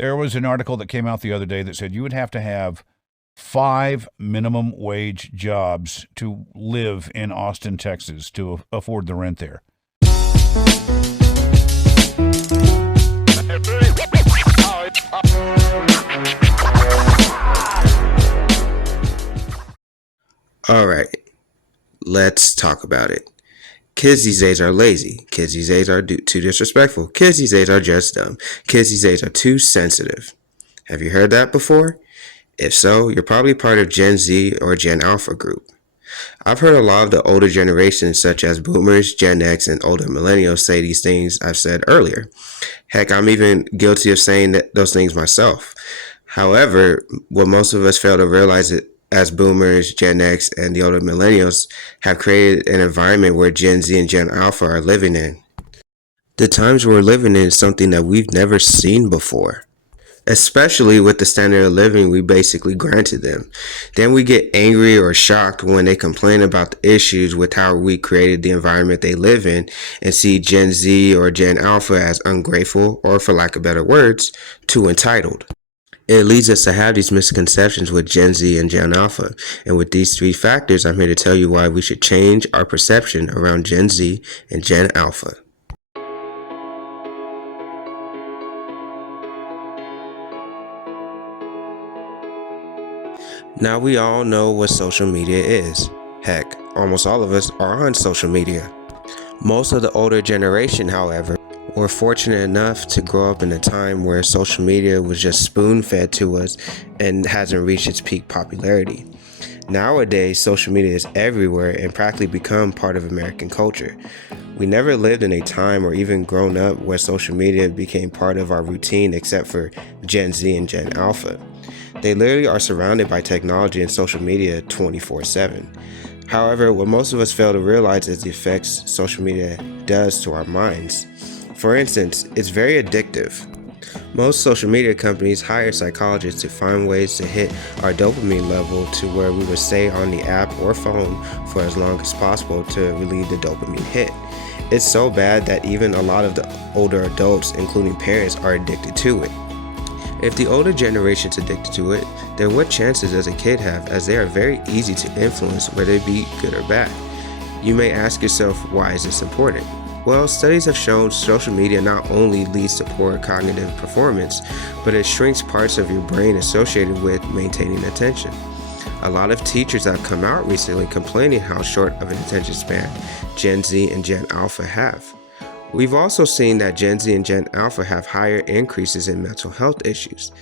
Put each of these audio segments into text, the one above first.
There was an article that came out the other day that said you would have to have 5 minimum wage jobs to live in Austin, Texas, to afford the rent there. All right, let's talk about it. Kids these days are lazy. Kids these days are too disrespectful. Kids these days are just dumb. Kids these days are too sensitive. Have you heard that before? If so, you're probably part of Gen Z or Gen Alpha group. I've heard a lot of the older generations, such as Boomers, Gen X, and older Millennials, say these things I've said earlier. Heck, I'm even guilty of saying those things myself. However, what most of us fail to realize is as Boomers, Gen X, and the older Millennials have created an environment where Gen Z and Gen Alpha are living in. The times we're living in is something that we've never seen before, especially with the standard of living we basically granted them. Then we get angry or shocked when they complain about the issues with how we created the environment they live in and see Gen Z or Gen Alpha as ungrateful or, for lack of better words, too entitled. It leads us to have these misconceptions with Gen Z and Gen Alpha. And with these 3 factors, I'm here to tell you why we should change our perception around Gen Z and Gen Alpha. Now we all know what social media is. Heck, almost all of us are on social media. Most of the older generation, however, were fortunate enough to grow up in a time where social media was just spoon-fed to us and hasn't reached its peak popularity. Nowadays, social media is everywhere and practically become part of American culture. We never lived in a time or even grown up where social media became part of our routine except for Gen Z and Gen Alpha. They literally are surrounded by technology and social media 24/7. However, what most of us fail to realize is the effects social media does to our minds. For instance, it's very addictive. Most social media companies hire psychologists to find ways to hit our dopamine level to where we would stay on the app or phone for as long as possible to relieve the dopamine hit. It's so bad that even a lot of the older adults, including parents, are addicted to it. If the older generation's addicted to it, then what chances does a kid have, as they are very easy to influence, whether it be good or bad? You may ask yourself, why is this important? Well, studies have shown social media not only leads to poor cognitive performance, but it shrinks parts of your brain associated with maintaining attention. A lot of teachers have come out recently complaining how short of an attention span Gen Z and Gen Alpha have. We've also seen that Gen Z and Gen Alpha have higher increases in mental health issues.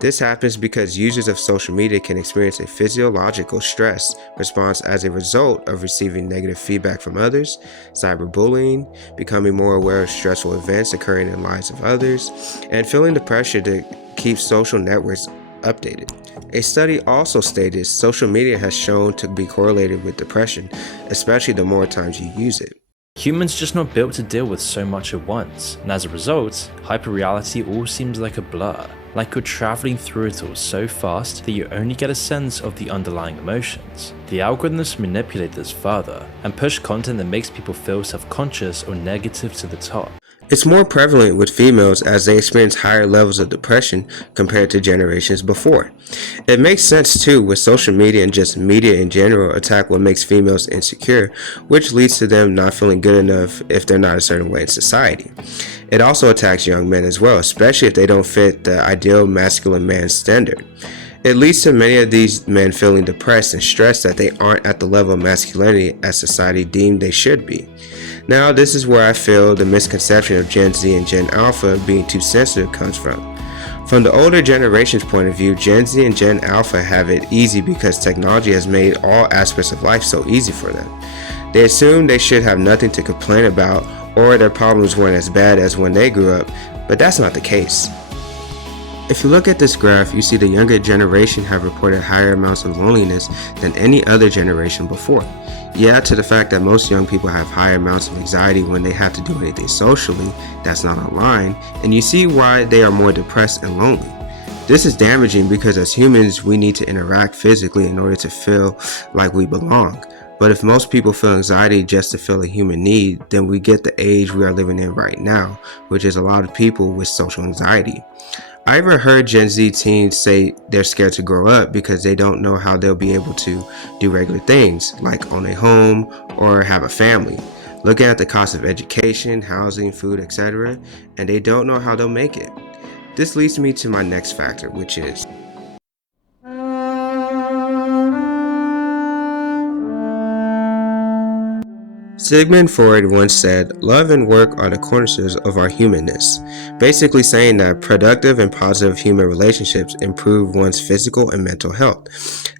This happens because users of social media can experience a physiological stress response as a result of receiving negative feedback from others, cyberbullying, becoming more aware of stressful events occurring in the lives of others, and feeling the pressure to keep social networks updated. A study also stated social media has shown to be correlated with depression, especially the more times you use it. Humans just not built to deal with so much at once, and as a result, hyperreality all seems like a blur. Like you're traveling through it all so fast that you only get a sense of the underlying emotions. The algorithms manipulate this further and push content that makes people feel self-conscious or negative to the top. It's more prevalent with females as they experience higher levels of depression compared to generations before. It makes sense too, with social media and just media in general attack what makes females insecure, which leads to them not feeling good enough if they're not a certain way in society. It also attacks young men as well, especially if they don't fit the ideal masculine man standard. It leads to many of these men feeling depressed and stressed that they aren't at the level of masculinity as society deemed they should be. Now, this is where I feel the misconception of Gen Z and Gen Alpha being too sensitive comes from. From the older generation's point of view, Gen Z and Gen Alpha have it easy because technology has made all aspects of life so easy for them. They assume they should have nothing to complain about or their problems weren't as bad as when they grew up, but that's not the case. If you look at this graph, you see the younger generation have reported higher amounts of loneliness than any other generation before. You add to the fact that most young people have higher amounts of anxiety when they have to do anything socially that's not online, and you see why they are more depressed and lonely. This is damaging because as humans, we need to interact physically in order to feel like we belong. But if most people feel anxiety just to feel a human need, then we get the age we are living in right now, which is a lot of people with social anxiety. I even heard Gen Z teens say they're scared to grow up because they don't know how they'll be able to do regular things like own a home or have a family. Looking at the cost of education, housing, food, etc., and they don't know how they'll make it. This leads me to my next factor, which is Sigmund Freud once said, "Love and work are the cornerstones of our humanness," basically saying that productive and positive human relationships improve one's physical and mental health.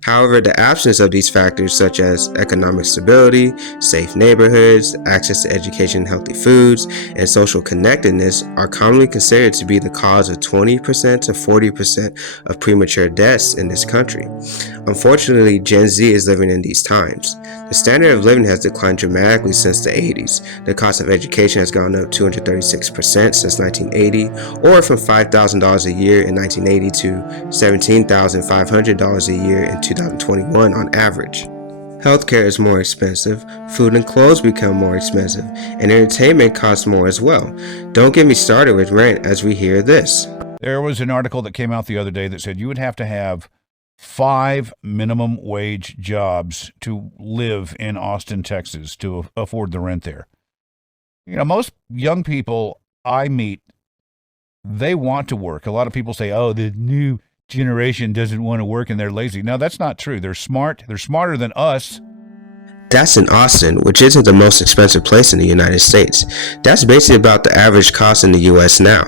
However, the absence of these factors, such as economic stability, safe neighborhoods, access to education, healthy foods, and social connectedness, are commonly considered to be the cause of 20% to 40% of premature deaths in this country. Unfortunately, Gen Z is living in these times. The standard of living has declined dramatically since the 80s. The cost of education has gone up 236% since 1980, or from $5,000 a year in 1980 to $17,500 a year in 2021 on average. Healthcare is more expensive, food and clothes become more expensive, and entertainment costs more as well. Don't get me started with rent as we hear this. There was an article that came out the other day that said you would have to have 5 minimum wage jobs to live in Austin, Texas, to afford the rent there. You know, most young people I meet, they want to work. A lot of people say, oh, the new generation doesn't want to work and they're lazy. No, that's not true. They're smart. They're smarter than us. That's in Austin, which isn't the most expensive place in the United States. That's basically about the average cost in the US now.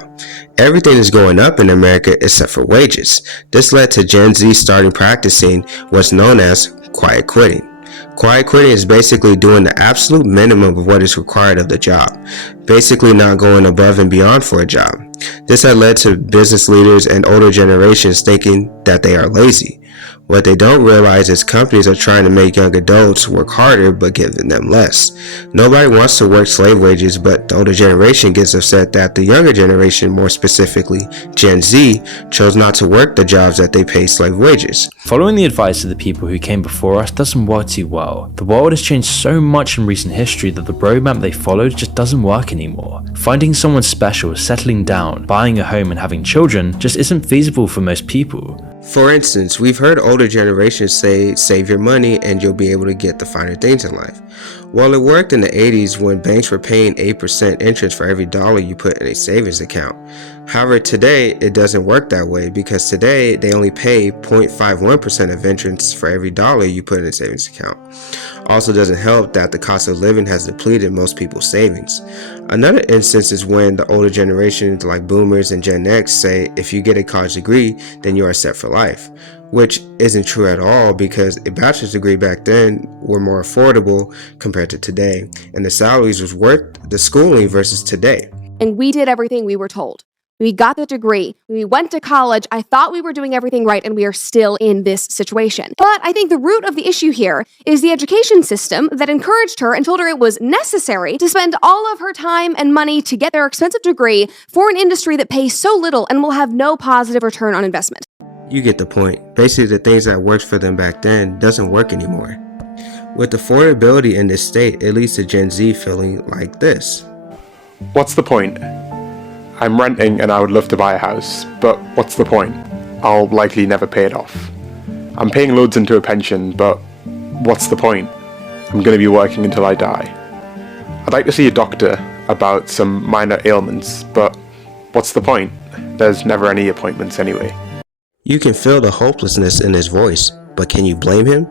Everything is going up in America except for wages. This led to Gen Z starting practicing what's known as quiet quitting. Quiet quitting is basically doing the absolute minimum of what is required of the job, basically not going above and beyond for a job. This had led to business leaders and older generations thinking that they are lazy. What they don't realize is companies are trying to make young adults work harder but giving them less. Nobody wants to work slave wages, but the older generation gets upset that the younger generation, more specifically Gen Z, chose not to work the jobs that they pay slave wages. Following the advice of the people who came before us doesn't work too well. The world has changed so much in recent history that the roadmap they followed just doesn't work anymore. Finding someone special, settling down, buying a home and having children just isn't feasible for most people. For instance, we've heard older generations say, save your money and you'll be able to get the finer things in life. Well, it worked in the 80s when banks were paying 8% interest for every dollar you put in a savings account. However, today it doesn't work that way because today they only pay 0.51% of interest for every dollar you put in a savings account. Also doesn't help that the cost of living has depleted most people's savings. Another instance is when the older generations like boomers and Gen X say if you get a college degree, then you are set for life, which isn't true at all because a bachelor's degree back then were more affordable compared to today, and the salaries was worth the schooling versus today. And we did everything we were told. We got the degree, we went to college, I thought we were doing everything right, and we are still in this situation. But I think the root of the issue here is the education system that encouraged her and told her it was necessary to spend all of her time and money to get their expensive degree for an industry that pays so little and will have no positive return on investment. You get the point. Basically, the things that worked for them back then doesn't work anymore. With affordability in this state, it leads to Gen Z feeling like this. What's the point? I'm renting and I would love to buy a house, but what's the point? I'll likely never pay it off. I'm paying loads into a pension, but what's the point? I'm going to be working until I die. I'd like to see a doctor about some minor ailments, but what's the point? There's never any appointments anyway. You can feel the hopelessness in his voice, but can you blame him?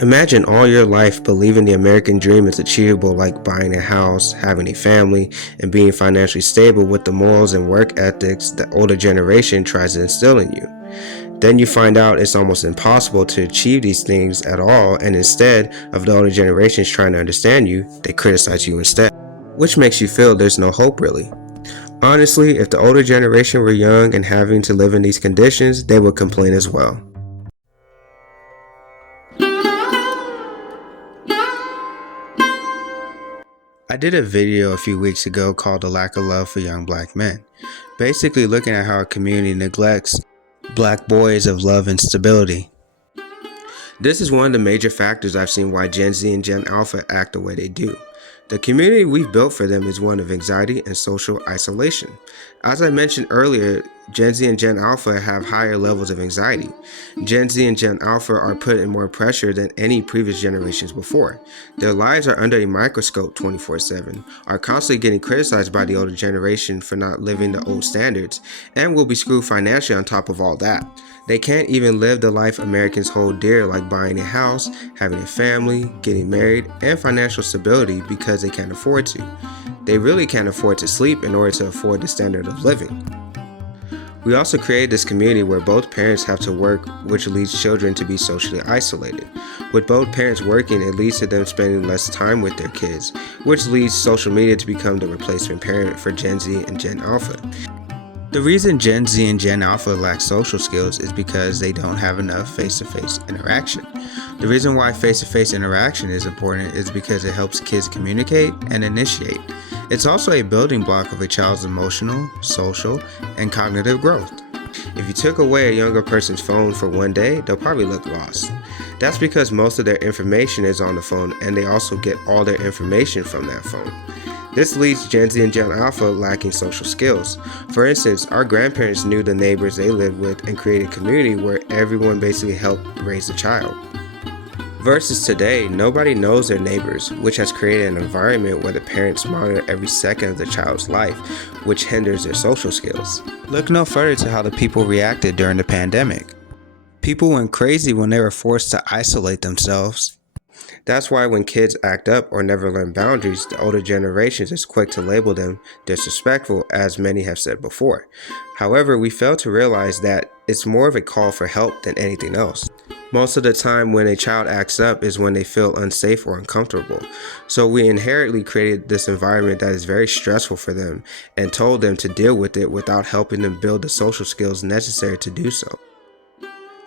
Imagine all your life believing the American dream is achievable, like buying a house, having a family, and being financially stable with the morals and work ethics the older generation tries to instill in you. Then you find out it's almost impossible to achieve these things at all, and instead of the older generations trying to understand you, they criticize you instead, which makes you feel there's no hope really. Honestly, if the older generation were young and having to live in these conditions, they would complain as well. I did a video a few weeks ago called The Lack of Love for Young Black Men, basically looking at how our community neglects black boys of love and stability. This is one of the major factors I've seen why Gen Z and Gen Alpha act the way they do. The community we've built for them is one of anxiety and social isolation. As I mentioned earlier, Gen Z and Gen Alpha have higher levels of anxiety. Gen Z and Gen Alpha are put in more pressure than any previous generations before. Their lives are under a microscope 24/7, are constantly getting criticized by the older generation for not living the old standards, and will be screwed financially on top of all that. They can't even live the life Americans hold dear, like buying a house, having a family, getting married, and financial stability because they can't afford to. They really can't afford to sleep in order to afford the standard of living. We also created this community where both parents have to work, which leads children to be socially isolated. With both parents working, it leads to them spending less time with their kids, which leads social media to become the replacement parent for Gen Z and Gen Alpha. The reason Gen Z and Gen Alpha lack social skills is because they don't have enough face-to-face interaction. The reason why face-to-face interaction is important is because it helps kids communicate and initiate. It's also a building block of a child's emotional, social, and cognitive growth. If you took away a younger person's phone for one day, they'll probably look lost. That's because most of their information is on the phone, and they also get all their information from that phone. This leaves Gen Z and Gen Alpha lacking social skills. For instance, our grandparents knew the neighbors they lived with and created a community where everyone basically helped raise the child. Versus today, nobody knows their neighbors, which has created an environment where the parents monitor every second of the child's life, which hinders their social skills. Look no further to how the people reacted during the pandemic. People went crazy when they were forced to isolate themselves. That's why when kids act up or never learn boundaries, the older generations is quick to label them disrespectful, as many have said before. However, we fail to realize that it's more of a call for help than anything else. Most of the time when a child acts up is when they feel unsafe or uncomfortable. So we inherently created this environment that is very stressful for them and told them to deal with it without helping them build the social skills necessary to do so.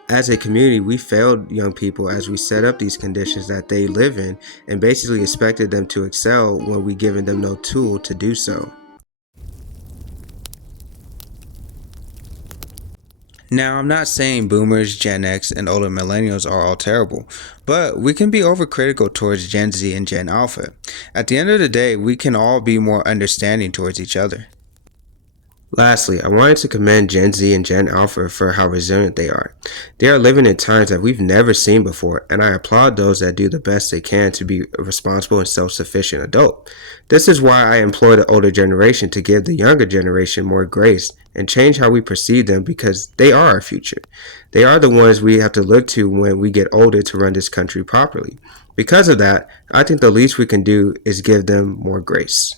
As a community, we failed young people as we set up these conditions that they live in and basically expected them to excel when we given them no tool to do so. Now, I'm not saying boomers, Gen X, and older millennials are all terrible, but we can be overcritical towards Gen Z and Gen Alpha. At the end of the day, we can all be more understanding towards each other. Lastly, I wanted to commend Gen Z and Gen Alpha for how resilient they are. They are living in times that we've never seen before, and I applaud those that do the best they can to be a responsible and self-sufficient adult. This is why I implore the older generation to give the younger generation more grace and change how we perceive them, because they are our future. They are the ones we have to look to when we get older to run this country properly. Because of that, I think the least we can do is give them more grace.